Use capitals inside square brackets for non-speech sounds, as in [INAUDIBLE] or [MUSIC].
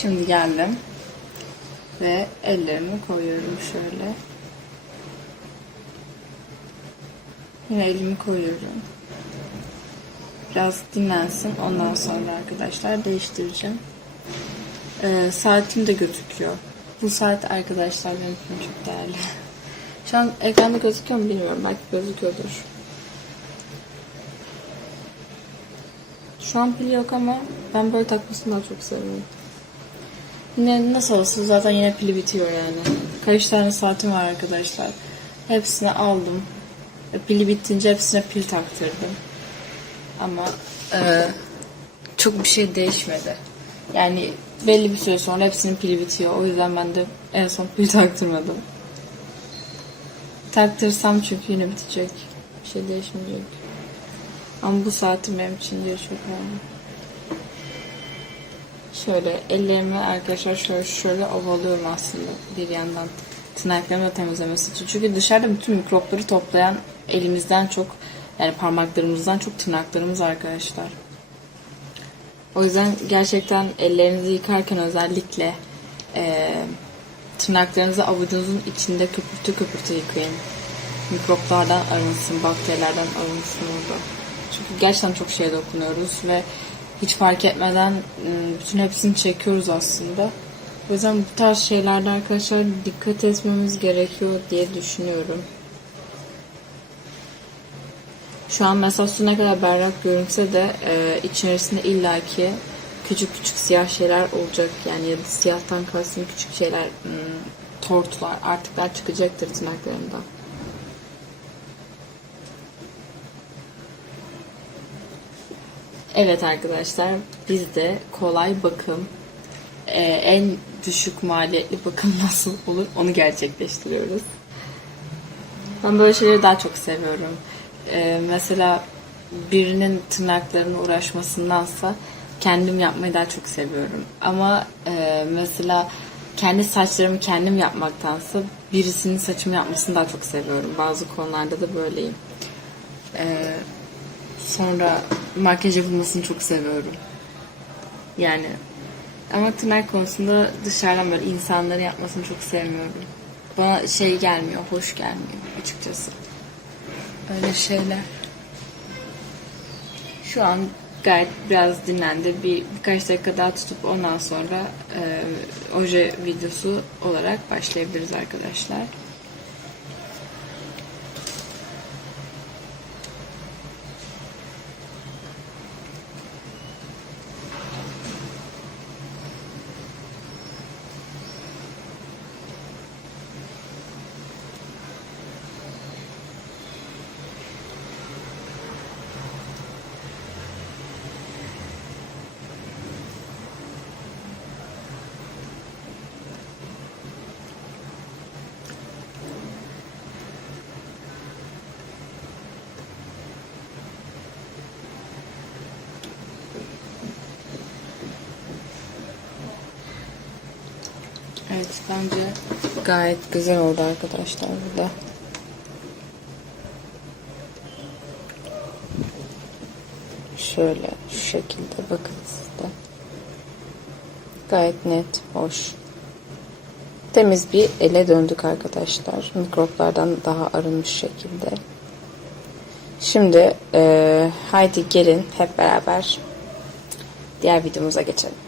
Şimdi geldim. Ve ellerimi koyuyorum şöyle. Yine elimi koyuyorum. Biraz dinlensin. Ondan sonra arkadaşlar değiştireceğim. Ee, saatim de gözüküyor. Bu saat arkadaşlar benim için çok değerli. [LAUGHS] Şu an ekranda gözüküyor mu bilmiyorum. Belki gözüküyordur. Şu an pil yok ama ben böyle takmasını daha çok seviyorum. Yine nasıl olsa zaten yine pili bitiyor yani. Kaç tane saatim var arkadaşlar. Hepsini aldım. E, Pili bittince hepsine pil taktırdım. Ama e, çok bir şey değişmedi. Yani belli bir süre sonra hepsinin pili bitiyor. O yüzden ben de en son pil [LAUGHS] taktırmadım. Taktırsam çünkü yine bitecek. Bir şey değişmeyecek. Ama bu saatin benim için de çok önemli. Şöyle ellerimi arkadaşlar şöyle şöyle ovalıyorum aslında bir yandan tırnaklarımı da temizlemesi için. Çünkü dışarıda bütün mikropları toplayan elimizden çok yani parmaklarımızdan çok tırnaklarımız arkadaşlar. O yüzden gerçekten ellerinizi yıkarken özellikle eee tırnaklarınızı avucunuzun içinde köpürtü köpürtü yıkayın. Mikroplardan arınsın, bakterilerden arınsın orada. Çünkü gerçekten çok şeye dokunuyoruz ve hiç fark etmeden ıı, bütün hepsini çekiyoruz aslında. O yüzden bu tarz şeylerde arkadaşlar dikkat etmemiz gerekiyor diye düşünüyorum. Şu an mesela su ne kadar berrak görünse de e, içerisinde illaki küçük küçük siyah şeyler olacak. Yani ya da siyahtan kastım küçük şeyler, hmm, tortular, artıklar çıkacaktır tırnaklarımda. Evet arkadaşlar biz de kolay bakım e, en düşük maliyetli bakım [LAUGHS] nasıl olur onu gerçekleştiriyoruz. Ben böyle şeyleri daha çok seviyorum. E, mesela birinin tırnaklarına uğraşmasındansa kendim yapmayı daha çok seviyorum. Ama e, mesela kendi saçlarımı kendim yapmaktansa birisinin saçımı yapmasını daha çok seviyorum. Bazı konularda da böyleyim. E, sonra makyaj yapılmasını çok seviyorum. Yani ama tırnak konusunda dışarıdan böyle insanları yapmasını çok sevmiyorum. Bana şey gelmiyor, hoş gelmiyor açıkçası. Öyle şeyler. Şu an gayet biraz dinlendi. Bir birkaç dakika daha tutup ondan sonra e, oje videosu olarak başlayabiliriz arkadaşlar. Evet bence gayet güzel oldu arkadaşlar burada. Şöyle şu şekilde bakın siz de. Gayet net, hoş. Temiz bir ele döndük arkadaşlar. Mikroplardan daha arınmış şekilde. Şimdi e, haydi gelin hep beraber diğer videomuza geçelim.